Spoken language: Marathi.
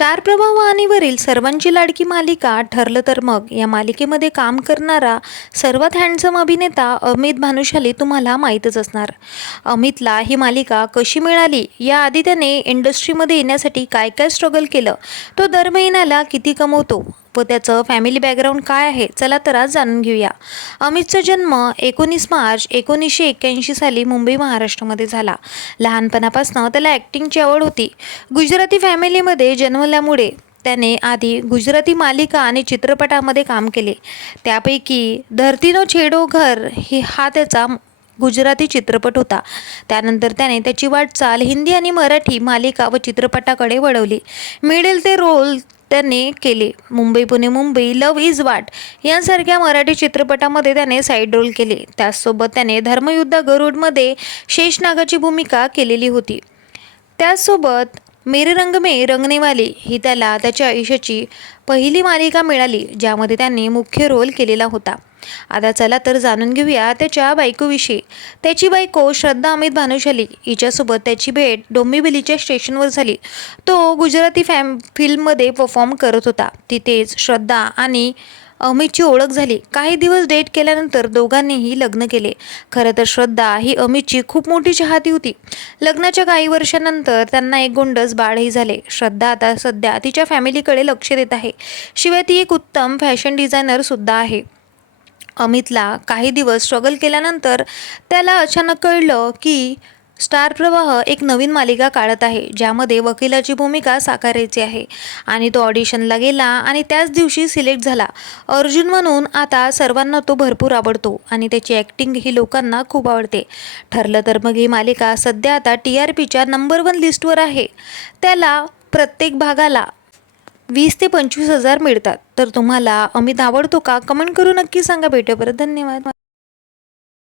स्टार प्रभावानीवरील सर्वांची लाडकी मालिका ठरलं तर मग. या मालिकेमध्ये काम करणारा सर्वात हँडसम अभिनेता अमित भानुशाली तुम्हाला माहीतच असणार. अमितला ही मालिका कशी मिळाली? याआधी त्याने इंडस्ट्रीमध्ये येण्यासाठी काय काय स्ट्रगल केलं? तो दर महिन्याला किती कमवतो? व त्याचं फॅमिली बॅकग्राऊंड काय आहे चला तर आज जाणून घेऊया. अमितचा जन्म एकोणीस मार्च एकोणीसशे एक्क्याऐंशी साली मुंबई महाराष्ट्रामध्ये झाला. लहानपणापासून त्याला ॲक्टिंगची आवड होती. गुजराती फॅमिलीमध्ये जन्मल्यामुळे त्याने आधी गुजराती मालिका आणि चित्रपटामध्ये काम केले. त्यापैकी धरतीनो छेडो घर ही हा त्याचा गुजराती चित्रपट होता. त्यानंतर त्याने त्याची वाटचाल हिंदी आणि मराठी मालिका व चित्रपटाकडे वळवली. मिळेल ते रोल त्याने केले. मुंबई पुणे मुंबई लव इज वाट यांसारख्या मराठी चित्रपटामध्ये त्याने साईड रोल केले. त्याचसोबत त्याने धर्मयुद्ध गरुडमध्ये शेषनागाची भूमिका केलेली होती. त्याचसोबत मेरे रंग में रंगनेवाली ही त्याला त्याच्या आयुष्याची पहिली मालिका मिळाली ज्यामध्ये त्यांनी मुख्य रोल केलेला होता. आता चला तर जाणून घेऊया त्याच्या बायकोविषयी. त्याची बायको श्रद्धा अमित भानुशाली. हिच्यासोबत त्याची भेट डोंबिवलीच्या स्टेशनवर झाली. तो गुजराती फॅम फिल्ममध्ये परफॉर्म करत होता. तिथेच श्रद्धा आणि अमितची ओळख झाली. काही दिवस डेट केल्यानंतर दोघांनीही लग्न केले. खरं तर श्रद्धा ही अमितची खूप मोठी चाहती होती. लग्नाच्या काही वर्षानंतर त्यांना एक गोंडस बाळही झाले. श्रद्धा आता सध्या तिच्या फॅमिलीकडे लक्ष देत आहे. शिवाय ती एक उत्तम फॅशन डिझायनर सुद्धा आहे. अमितला काही दिवस स्ट्रगल केल्यानंतर त्याला अचानक कळलं की स्टार प्रवाह एक नवीन मालिका काढत आहे ज्यामध्ये वकिलाची भूमिका साकारायची आहे. आणि तो ऑडिशनला गेला आणि त्याच दिवशी सिलेक्ट झाला. अर्जुन म्हणून आता सर्वांना तो भरपूर आवडतो आणि त्याची ॲक्टिंग ही लोकांना खूप आवडते. ठरलं तर मग ही मालिका सध्या आता टी आर पीच्या नंबर वन लिस्टवर आहे. त्याला प्रत्येक भागाला वीस ते पंचवीस हजार मिळतात. तर तुम्हाला अमित आवडतो का? कमेंट करू नक्की सांगा. भेटूया परत. धन्यवाद.